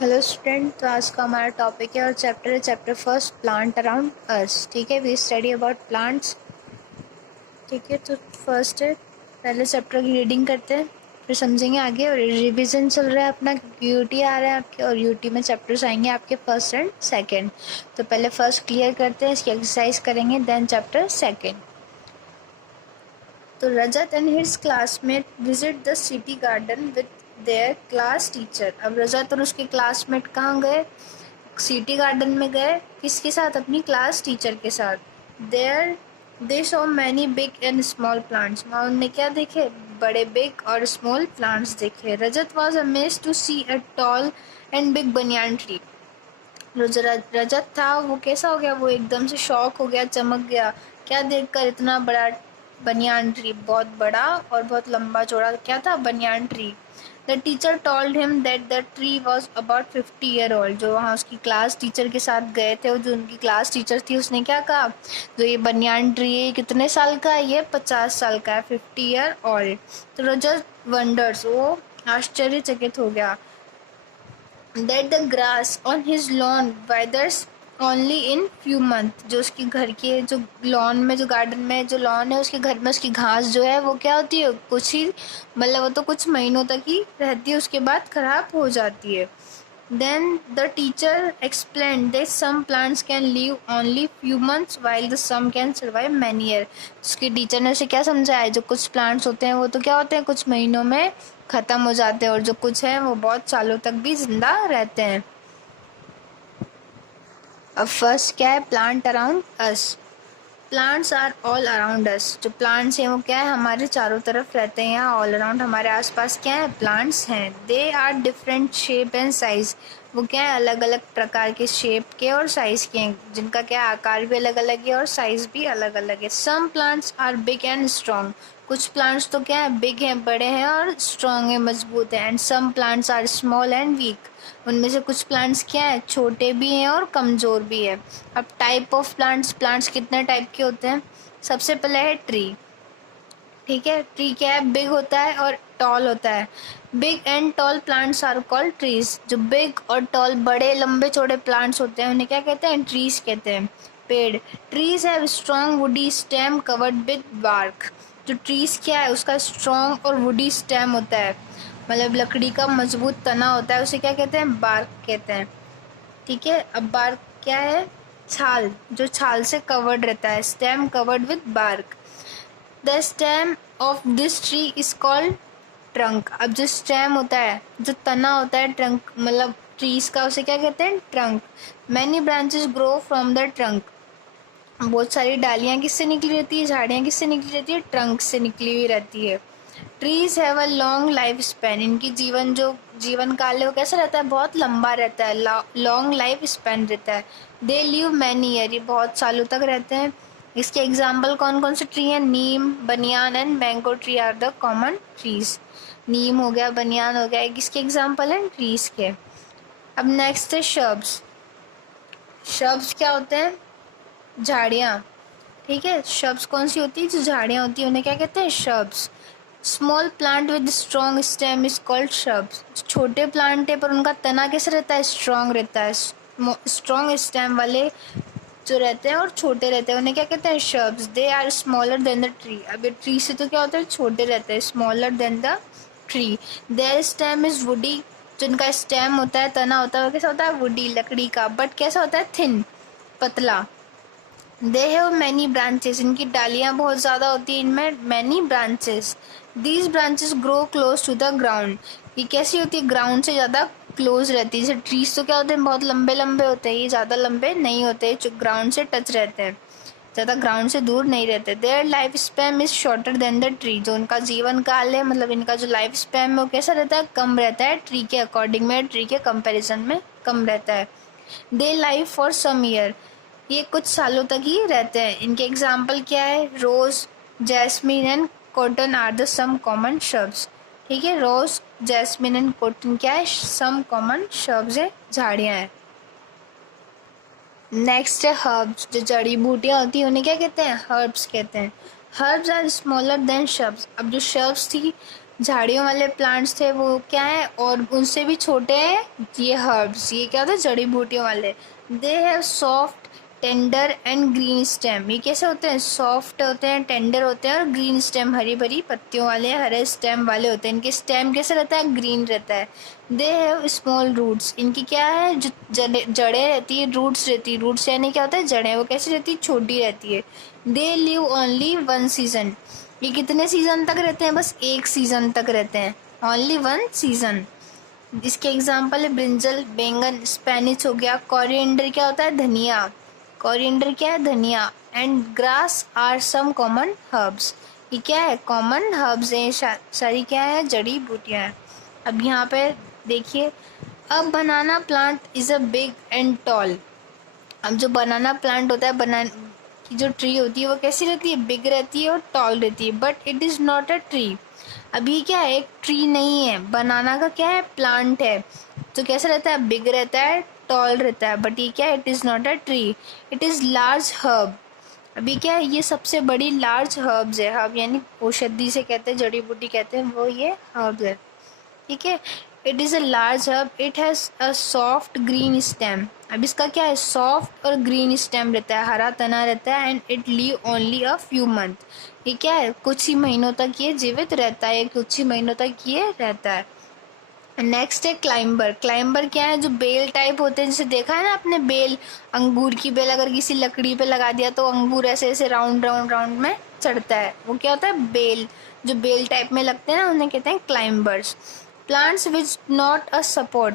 Hello student, तो आज का हमारा टॉपिक है और चैप्टर है चैप्टर फर्स्ट, प्लांट अराउंड अस। ठीक है, वी स्टडी अबाउट प्लांट्स। ठीक है, तो फर्स्ट है, पहले चैप्टर की रीडिंग करते हैं, फिर समझेंगे आगे। और रिवीजन चल रहा है अपना, यूटी आ रहा है आपके, और यूटी में चैप्टर्स आएंगे आपके फर्स्ट एंड सेकंड। तो पहले फर्स्ट क्लियर करते हैं, इसकी एक्सरसाइज करेंगे, देन चैप्टर सेकंड। तो Rajat and his classmate visit the city garden with their class teacher. अब रजत और उसके क्लासमेट कहाँ गए? सिटी गार्डन में गए। किसके साथ? अपनी क्लास टीचर के साथ। There they saw many big and small plants. वहाँ उनने क्या देखे? बड़े बिग और स्मॉल प्लांट्स देखे। Rajat was amazed to see a tall and big banyan tree. Rajat था, वो कैसा हो गया? वो एकदम से शॉक हो गया, चमक गया। क्या देखकर? इतना बड़ा बनियान ट्री, बहुत बड़ा और बहुत लंबा चौड़ा क्या था? Banyan tree. The teacher told him that the tree was about 50 year old. जो वहाँ उसकी क्लास टीचर के साथ गए थे, और जो उनकी क्लास टीचर थी, उसने क्या कहा? जो ये बनियान ट्री है, कितने साल का है? ये 50 साल का है, 50 ईयर ओल्ड। तो रजत वंडर्स, वो आश्चर्यचकित हो गया। That the grass on his lawn withers only in few months। जो उसके घर के जो लॉन में, जो गार्डन में जो लॉन है, उसके घर में उसकी घास जो है वो क्या होती है? कुछ ही, मतलब वो तो कुछ महीनों तक ही रहती है, उसके बाद खराब हो जाती है। Then the teacher explained that some plants can live only few months while the some can survive many years। उसके टीचर ने उसे क्या समझाया? जो कुछ प्लांट्स होते हैं वो तो क्या होते हैं? कुछ महीनों में खत्म हो जाते हैं, और जो कुछ है वो बहुत सालों तक भी जिंदा रहते हैं। अब फर्स्ट क्या है? Plant around us. Plants are all around us. जो प्लांट्स हैं वो क्या है? हमारे चारों तरफ रहते हैं, यहाँ ऑल अराउंड हमारे आसपास क्या है? प्लांट्स हैं। They are different shape and size. वो क्या है? अलग अलग प्रकार के शेप के और साइज के हैं, जिनका क्या है? आकार भी अलग अलग है और साइज भी अलग अलग है। Some plants are big and strong. कुछ प्लांट्स तो क्या है? बिग हैं, बड़े हैं और स्ट्रॉन्ग है, मजबूत है। And some plants are small and weak. उनमें से कुछ प्लांट्स क्या है? छोटे भी हैं और कमज़ोर भी है। अब टाइप ऑफ प्लांट्स, प्लांट्स कितने टाइप के होते हैं? सबसे पहले है ट्री। ठीक है, ट्री क्या है? बिग होता है और टॉल होता है। Big and tall plants are called trees. जो बिग और टॉल, बड़े लंबे चौड़े प्लांट्स होते हैं, उन्हें क्या कहते हैं? ट्रीज कहते हैं। पेड़। Trees have strong woody stem covered with bark. जो ट्रीज क्या है? उसका स्ट्रॉन्ग और वुडी स्टेम होता है, मतलब लकड़ी का मजबूत तना होता है, उसे क्या कहते हैं? बार्क कहते हैं। ठीक है, अब बार्क क्या है? छाल, जो छाल से कवर्ड रहता है। Stem covered with bark. The stem of this tree is called trunk. अब जो स्टेम होता है, जो तना होता है, ट्रंक मतलब ट्रीज का, उसे क्या कहते हैं? Trunk. Many branches grow from the trunk. बहुत सारी डालियां किससे निकली रहती है? झाड़ियां किससे निकली रहती है? ट्रंक से निकली हुई रहती है। Trees have a long life span. इनकी जीवन काल है वो कैसा रहता है? बहुत लंबा रहता है, लॉन्ग लाइफ स्पैन रहता है। They live many year. ये बहुत सालों तक रहते हैं। इसके एग्जाम्पल कौन कौन से ट्री हैं? Neem, banyan and mango tree are the common trees. नीम हो गया, बनियान हो गया, किसके एग्जाम्पल हैं? ट्रीज के। अब नेक्स्ट है शर्ब्स। शर्ब्स क्या होते हैं? झाड़ियाँ। ठीक है, शब्स कौन सी होती है? जो झाड़ियाँ होती है उन्हें क्या कहते हैं? शब्स। Small plant with strong stem is called शब्स। छोटे प्लांट है पर उनका तना कैसे रहता है? स्ट्रॉन्ग रहता है। स्ट्रॉन्ग स्टेम वाले जो रहते हैं और छोटे रहते हैं, उन्हें क्या कहते हैं? Shrubs. They are smaller than the tree. अब ये ट्री से तो क्या होता है? छोटे रहते हैं, smaller than the tree. There stem is woody. जिनका स्टेम होता है, तना होता है, वो कैसा होता है? वुडी, लकड़ी का, बट कैसा होता है? थिन, पतला। They have many branches. इनकी डालियाँ बहुत ज़्यादा होती हैं, इनमें many branches. These branches grow close to the ground. ये कैसी होती है? ग्राउंड से ज़्यादा क्लोज रहती है। जैसे ट्रीज तो क्या होते हैं? बहुत लंबे लंबे होते हैं, ये ज़्यादा लंबे नहीं होते, जो ग्राउंड से टच रहते हैं, ज़्यादा ग्राउंड से दूर नहीं रहते। Their life span is shorter than the tree. जो उनका जीवन काल है, मतलब इनका जो लाइफ स्पैन है वो कैसा रहता है? कम रहता है, ट्री के अकॉर्डिंग में, ट्री के कंपेरिजन में कम रहता है। दे लाइव फॉर सम ईयर। ये कुछ सालों तक ही रहते हैं। इनके एग्जाम्पल क्या है? Rose, jasmine and cotton are the some common shrubs. ठीक है, रोज, जैस्मिन एंड कॉटन क्या है? सम कॉमन शर्ब्स है, झाड़ियाँ हैं। नेक्स्ट है हर्ब्स। जो जड़ी बूटियाँ होती हैं उन्हें क्या कहते हैं? हर्ब्स कहते हैं। Herbs are smaller than shrubs. अब जो शर्ब्स थी झाड़ियों वाले प्लांट्स थे वो क्या है, और उनसे भी छोटे हैं ये हर्ब्स। ये क्या होता है, जड़ी बूटियों वाले। They have soft tender and green stem. ये कैसे होते हैं, सॉफ्ट होते हैं, टेंडर होते हैं, और ग्रीन स्टेम हरी भरी पत्तियों वाले, हरे स्टेम वाले होते हैं। इनके स्टेम कैसे रहता है, ग्रीन रहता है। They have small roots. इनकी क्या है, जो जड़ें रहती है, रूट्स रहती है। रूट्स यानी क्या होता है, जड़ें। वो कैसी रहती है, छोटी रहती है। They live only one season. ये कितने सीजन तक रहते हैं, बस एक सीजन तक रहते हैं, ओनली वन सीजन। इसके एग्जाम्पल है ब्रिंजल, बैंगन, स्पेनिश हो गया। कोरिएंडर क्या होता है, धनिया। कोरिएंडर क्या है, धनिया। And grass are some common herbs. ये क्या है, कॉमन हर्ब्स हैं, सारी क्या है, जड़ी बूटियां हैं। अब यहाँ पे देखिए, a banana plant is a big and tall. अब जो बनाना प्लांट होता है, बनाना की जो ट्री होती है वो कैसी रहती है, बिग रहती है और टॉल रहती है, but it is not a tree. अभी क्या है, एक ट्री नहीं है, बनाना का क्या है, प्लांट है। तो कैसा रहता है, बिग रहता है, टॉल रहता है, बट ये क्या है, it is not a tree, it is large herb. अभी क्या है, ये सबसे बड़ी लार्ज हर्ब्स है। हर्ब यानी औषधि से कहते हैं, जड़ी बूटी कहते हैं, वो ये हर्ब्स है। ठीक है। It is a large herb, it has a soft green stem. अब इसका क्या है, सॉफ्ट और ग्रीन स्टेम रहता है, हरा तना रहता है। And it leave only a few month. ये क्या है, कुछ ही महीनों तक ये जीवित रहता है, कुछ ही महीनों तक ये रहता है। नेक्स्ट है क्लाइंबर। क्लाइंबर क्या है, जो बेल टाइप होते हैं, जैसे देखा है ना आपने, बेल, अंगूर की बेल अगर किसी लकड़ी पे लगा दिया तो अंगूर ऐसे ऐसे राउंड राउंड राउंड में चढ़ता है, वो क्या होता है, बेल। जो बेल टाइप में लगते हैं ना, उन्हें कहते हैं climbers. Plants which not a support.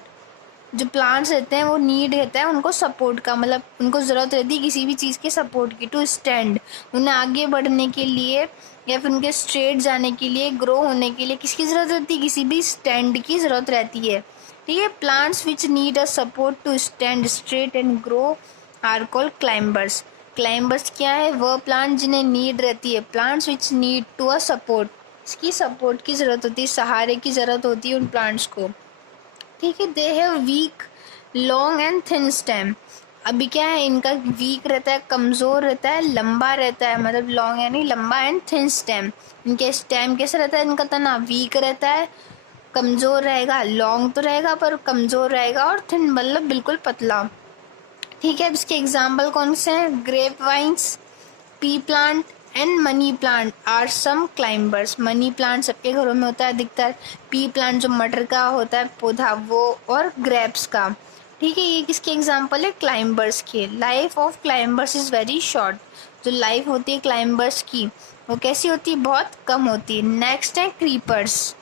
जो प्लांट्स रहते हैं वो नीड रहता है उनको सपोर्ट का, मतलब उनको ज़रूरत रहती है किसी भी चीज़ के सपोर्ट की, टू स्टैंड। उन्हें आगे बढ़ने के लिए या फिर उनके स्ट्रेट जाने के लिए, ग्रो होने के लिए किसकी ज़रूरत रहती है, किसी भी स्टैंड की ज़रूरत रहती है। ठीक है। Plants which need a support to stand straight and grow are called climbers. Climbers क्या है, वह प्लांट जिन्हें नीड रहती है, plants which need to a support, इसकी सपोर्ट की ज़रूरत होती है, सहारे की ज़रूरत होती है उन प्लांट्स को। ठीक है। They have week long and thin stem. अभी क्या है, इनका वीक रहता है, कमज़ोर रहता है, लंबा रहता है, मतलब लॉन्ग यानी लंबा, एंड थिन स्टेम। इनके स्टेम कैसे रहता है, इनका तना वीक रहता है, कमज़ोर रहेगा, लॉन्ग तो रहेगा पर कमज़ोर रहेगा, और थिन मतलब बिल्कुल पतला। ठीक है। अब इसके एग्जाम्पल कौन से हैं, grape vines, pea plant and money plant are some climbers. Money plant सबके घरों में होता है अधिकतर। पी प्लांट जो मटर का होता है पौधा वो, और ग्रेप्स का। ठीक है। ये किसके एग्जाम्पल है, क्लाइंबर्स के। Life of climbers is very short. जो लाइफ होती है क्लाइंबर्स की वो कैसी होती है, बहुत कम होती है। नेक्स्ट है क्रीपर्स।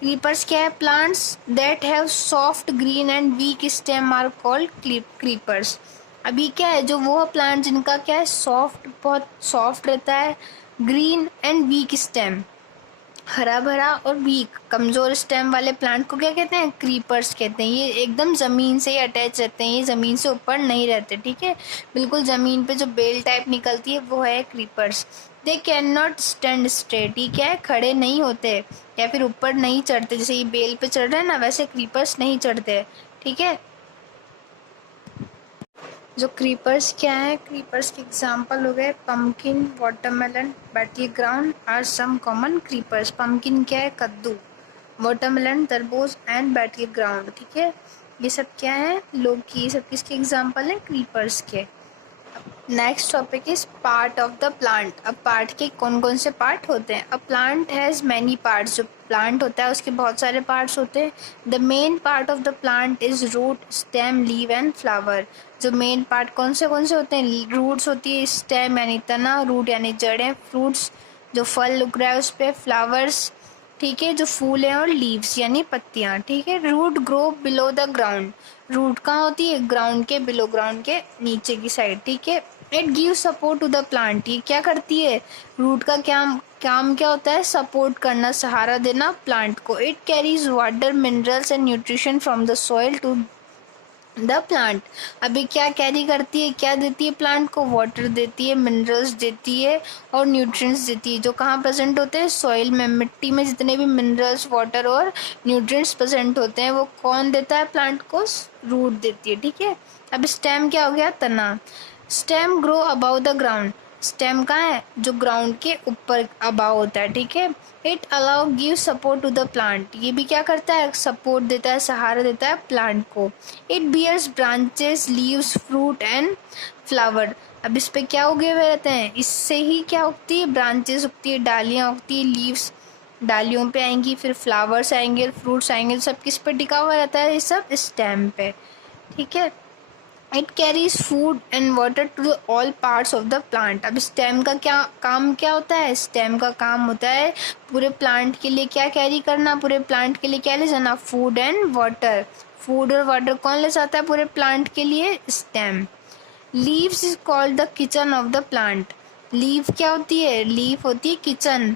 क्रीपर्स क्या है, plants that have soft green and weak stem are called creepers. अभी क्या है, जो वो प्लांट जिनका क्या है, सॉफ्ट, बहुत सॉफ्ट रहता है, ग्रीन एंड वीक स्टेम, हरा भरा और वीक कमज़ोर स्टेम वाले प्लांट को क्या कहते हैं, क्रीपर्स कहते हैं। ये एकदम ज़मीन से ही अटैच रहते हैं, ये ज़मीन से ऊपर नहीं रहते। ठीक है। बिल्कुल ज़मीन पे जो बेल टाइप निकलती है वो है creepers. They can not stand straight. ये क्या है, खड़े नहीं होते या फिर ऊपर नहीं चढ़ते, जैसे ये बेल पे चढ़ रहे हैं ना, वैसे क्रीपर्स नहीं चढ़ते। ठीक है। जो क्रीपर्स क्या है, क्रीपर्स के एग्जांपल हो गए pumpkin, watermelon, bottle gourd are some common creepers. Pumpkin क्या है, कद्दू, वाटरमेलन तरबूज, एंड बैटल ग्राउंड। ठीक है। ये सब क्या है, लौकी, ये सब किसके एग्जांपल हैं, क्रीपर्स के। Next topic is part of the plant. अब पार्ट के कौन कौन से पार्ट होते हैं। A plant has many parts. जो प्लांट होता है उसके बहुत सारे पार्ट्स होते हैं। The main part of the plant is root, stem, leave and flower. जो मेन पार्ट कौन से होते हैं, रूट्स होती है, स्टेम यानी तना, रूट यानी जड़ें, फ्रूट्स जो फल उग रहा है उस पर, फ्लावर्स, ठीक है, जो फूल हैं, और लीव्स यानी पत्तियां। ठीक है। Root grow below the ground. Root कहाँ होती है, ग्राउंड के बिलो, ग्राउंड के नीचे की साइड। ठीक है। It give support to the plant. ये क्या करती है, रूट का काम क्या होता है, सपोर्ट करना, सहारा देना प्लांट को। It carries water, minerals and nutrition from the soil to the plant. अभी क्या कैरी करती है, क्या देती है प्लांट को, वाटर देती है, मिनरल्स देती है, और न्यूट्रिएंट्स देती है, जो कहाँ प्रेजेंट होते हैं, सॉइल में, मिट्टी में जितने भी मिनरल्स, वाटर और न्यूट्रिएंट्स प्रेजेंट होते हैं वो कौन देता है, प्लांट को, रूट देती है। ठीक है। अब स्टेम क्या हो गया, तना। Stem grow about the ground. Stem कहाँ है? जो ग्राउंड के ऊपर अबाव होता है, ठीक है। It allow give support to the plant, ये भी क्या करता है? सपोर्ट देता है, सहारा देता है प्लांट को। It bears branches, leaves, fruit and flower. अब इस पे क्या उगे हुए रहते हैं? इससे ही क्या उगती है? ब्रांचेस उगती है, डालियाँ उगती है, लीव्स डालियों पे आएंगी, फिर फ्लावर्स आएंगे, फ्रूट्स आएंगे, सब किस पे टिका हुआ रहता है? ये सब स्टेम पे, ठीक है। It carries food and water to all parts of the plant. अब स्टेम का क्या काम क्या होता है? स्टेम का काम होता है पूरे प्लांट के लिए क्या कैरी करना? पूरे प्लांट के लिए क्या ले जाना? Food and water. फूड और वाटर कौन ले जाता है पूरे प्लांट के लिए? Stem. Leaves is called the kitchen of the plant. Leaf क्या होती है? लीफ होती है किचन।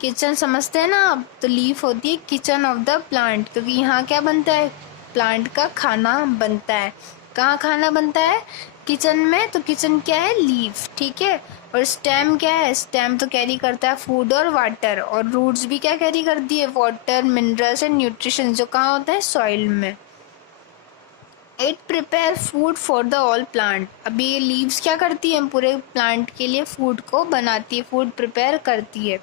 किचन समझते हैं ना आप? तो लीफ होती है किचन ऑफ द प्लांट, क्योंकि यहाँ क्या बनता है? प्लांट का खाना बनता है। कहाँ खाना बनता है? किचन में। तो किचन क्या है? लीफ, ठीक है। और स्टेम क्या है? स्टेम तो कैरी करता है फूड और वाटर, और रूट्स भी क्या कैरी करती है? वाटर, मिनरल्स एंड न्यूट्रिशन, जो कहाँ होता है? सॉइल में। It prepare food for the all plant. अभी ये लीव्स क्या करती है? पूरे प्लांट के लिए फूड को बनाती है, फूड प्रिपेयर करती है।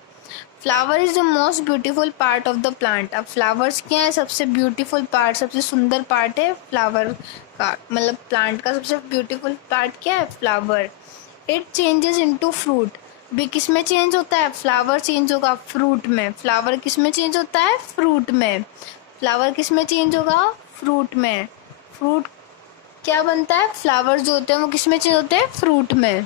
Flower is the most beautiful part of the plant. अब फ्लावर्स क्या है? सबसे ब्यूटीफुल पार्ट, सबसे सुंदर पार्ट है फ्लावर का, मतलब प्लांट का सबसे ब्यूटीफुल पार्ट क्या है? Flower. It changes into fruit. भी किस में चेंज होता है? फ्लावर चेंज होगा फ्रूट में। फ्लावर किस में चेंज होता है? फ्रूट में। फ्लावर किस में चेंज होगा? फ्रूट में। फ्रूट क्या बनता है? फ्लावर जो होते हैं वो किस में चेंज होते हैं? फ्रूट में।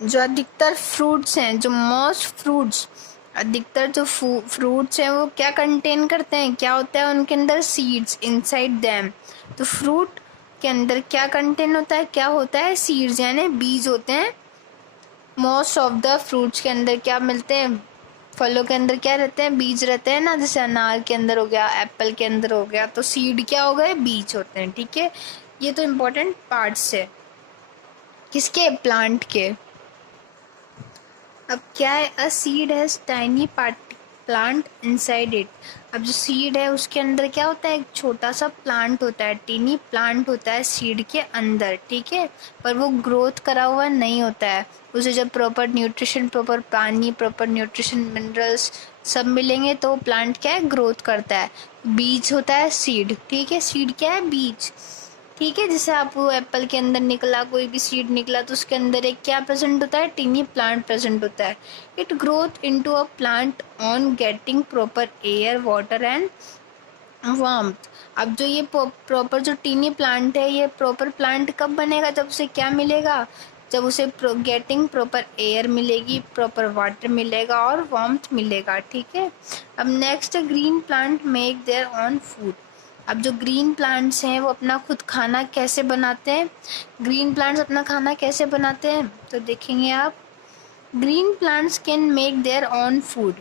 जो अधिकतर फ्रूट्स हैं, जो मोस्ट फ्रूट्स, अधिकतर जो फ्रूट्स हैं वो क्या कंटेन करते हैं? क्या होता है उनके अंदर? Seeds inside them. तो फ्रूट के अंदर क्या कंटेन होता है? क्या होता है? सीड्स, यानी बीज होते हैं। मोस्ट ऑफ द फ्रूट्स के अंदर क्या मिलते हैं? फलों के अंदर क्या रहते हैं? बीज रहते हैं ना, जैसे अनार के अंदर हो गया, एप्पल के अंदर हो गया, तो सीड क्या हो गए? बीज होते हैं, ठीक है। ये तो इम्पोर्टेंट पार्ट्स है किसके? प्लांट के। अब क्या है? A seed has tiny part plant inside it. अब जो सीड है उसके अंदर क्या होता है? एक छोटा सा प्लांट होता है, टीनी प्लांट होता है सीड के अंदर, ठीक है। पर वो ग्रोथ करा हुआ नहीं होता है। उसे जब प्रॉपर न्यूट्रिशन, प्रॉपर पानी, प्रॉपर न्यूट्रिशन, मिनरल्स सब मिलेंगे तो प्लांट क्या है? ग्रोथ करता है। बीज होता है सीड, ठीक है। सीड क्या है? बीज, ठीक है। जैसे आप वो एप्पल के अंदर निकला, कोई भी सीड निकला, तो उसके अंदर एक क्या प्रेजेंट होता है? टीनी प्लांट प्रेजेंट होता है। It growth into a plant on getting proper air, water and warmth. अब जो ये प्रॉपर जो टीनी प्लांट है, ये प्रॉपर प्लांट कब बनेगा? जब उसे क्या मिलेगा? जब उसे गेटिंग प्रॉपर एयर मिलेगी, प्रॉपर वाटर मिलेगा और वार्मथ मिलेगा, ठीक है। अब next, green plant make their on food. अब जो ग्रीन प्लांट्स हैं वो अपना खुद खाना कैसे बनाते हैं? ग्रीन प्लांट्स अपना खाना कैसे बनाते हैं? तो देखेंगे आप, green plants can make their on food.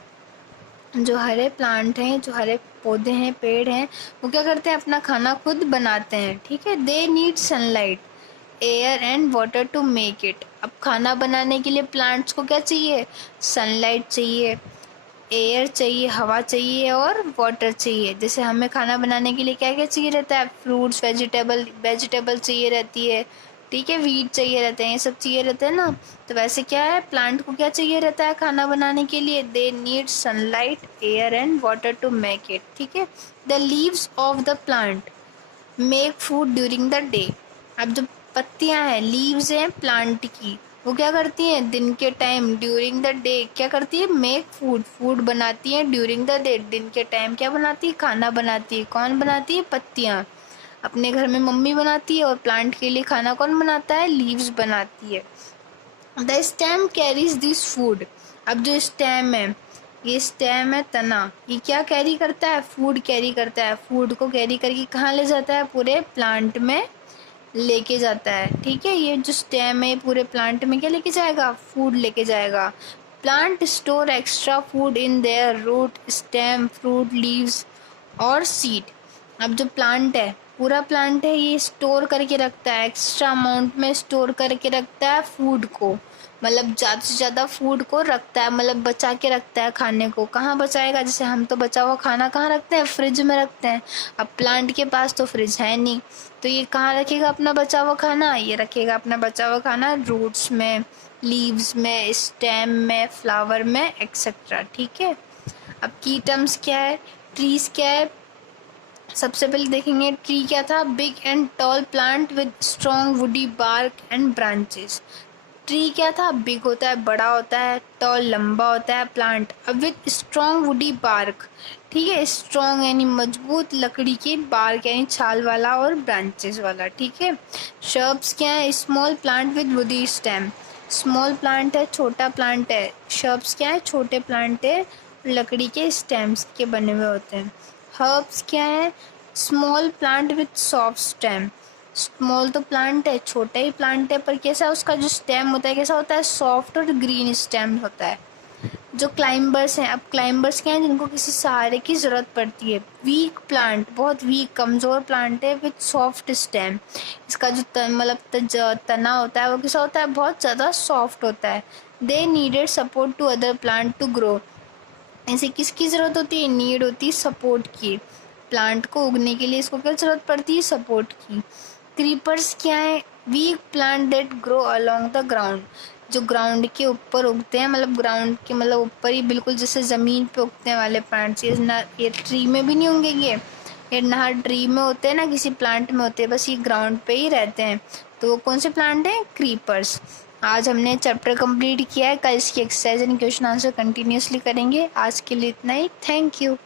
जो हरे प्लांट हैं, जो हरे पौधे हैं, पेड़ हैं, वो क्या करते हैं? अपना खाना खुद बनाते हैं, ठीक है। They need sunlight, air and water to make it. अब खाना बनाने के लिए प्लांट्स को क्या चाहिए? सनलाइट चाहिए, एयर चाहिए, हवा चाहिए और वाटर चाहिए। जैसे हमें खाना बनाने के लिए क्या क्या चाहिए रहता है? फ्रूट्स, वेजिटेबल चाहिए रहती है, ठीक है। वीट चाहिए रहते हैं, ये सब चाहिए रहते हैं ना। तो वैसे क्या है? प्लांट को क्या चाहिए रहता है खाना बनाने के लिए? They need sunlight, air and water to make it, ठीक है। The leaves of the plant make food during the day. अब जो पत्तियां हैं, लीव्स हैं प्लांट की, वो क्या करती हैं? दिन के टाइम, ड्यूरिंग द डे क्या करती है? मेक फूड, फूड बनाती है। ड्यूरिंग द डे, दिन के टाइम क्या बनाती है? खाना बनाती है। कौन बनाती है? पत्तियां। अपने घर में मम्मी बनाती है, और प्लांट के लिए खाना कौन बनाता है? लीव्स बनाती है। The stem carries this food. अब जो स्टेम है, ये स्टेम है तना, ये क्या कैरी करता है? फूड कैरी करता है। फूड को कैरी करके कहाँ ले जाता है? पूरे प्लांट में लेके जाता है, ठीक है। ये जो स्टेम है पूरे प्लांट में क्या लेके जाएगा? फूड लेके जाएगा। Plant store extra food in their root, stem, fruit, leaves और सीड। अब जो प्लांट है, पूरा प्लांट है, ये स्टोर करके रखता है, एक्स्ट्रा अमाउंट में स्टोर करके रखता है फूड को। मतलब ज़्यादा से ज़्यादा फूड को रखता है, मतलब बचा के रखता है खाने को। कहाँ बचाएगा? जैसे हम तो बचा हुआ खाना कहाँ रखते हैं? फ्रिज में रखते हैं। अब प्लांट के पास तो फ्रिज है नहीं, तो ये कहाँ रखेगा अपना बचा हुआ खाना? ये रखेगा अपना बचा हुआ खाना रूट्स में, लीव्स में, स्टेम में, फ्लावर में, एक्सेट्रा। ठीक है। अब की टर्म्स क्या है? ट्रीज क्या है? सबसे पहले देखेंगे ट्री क्या था? Big and tall plant with strong woody bark and branches. Tree क्या था? बिग होता है, बड़ा होता है, टॉल लंबा होता है प्लांट, अब विद स्ट्रॉन्ग वुडी बार्क। ठीक है, स्ट्रॉन्ग यानी मजबूत लकड़ी के, बार्क यानी छाल वाला, और ब्रांचेस वाला। ठीक है। शर्ब्स क्या है? Small plant with woody stem. Small plant है, छोटा प्लांट है। शर्ब्स क्या है? छोटे प्लांट है, लकड़ी के स्टेम्स के बने हुए होते हैं। हर्ब्स क्या है? Small plant with soft stem. Small तो प्लांट है, छोटा ही प्लांट है, पर कैसा उसका जो स्टेम होता है कैसा होता है? सॉफ्ट और ग्रीन स्टेम होता है। जो क्लाइंबर्स हैं, अब क्लाइंबर्स क्या हैं? जिनको किसी सहारे की ज़रूरत पड़ती है। वीक प्लांट, बहुत वीक कमज़ोर प्लांट है विथ सॉफ्ट स्टेम। इसका जो मतलब तना होता है वो कैसा होता है? बहुत ज़्यादा सॉफ्ट होता है। They needed support to other plant to grow. ऐसे किसकी ज़रूरत होती है? नीड होती है सपोर्ट की। प्लांट को उगने के लिए इसको क्या ज़रूरत पड़ती है? सपोर्ट की। क्रीपर्स क्या है? Weak plant that grow along the ground. जो ग्राउंड के ऊपर उगते हैं, मतलब ग्राउंड के मतलब ऊपर ही, बिल्कुल जैसे ज़मीन पे उगने वाले प्लांट्स। ये ना, ये ट्री में भी नहीं उगेंगे, ये ना हर ट्री में होते हैं ना किसी प्लांट में होते हैं, बस ये ग्राउंड पे ही रहते हैं। तो वो कौन से प्लांट हैं? क्रीपर्स। आज हमने चैप्टर कंप्लीट किया है। कल इसकी exercise and question answer continuously करेंगे। आज के लिए इतना ही। Thank you.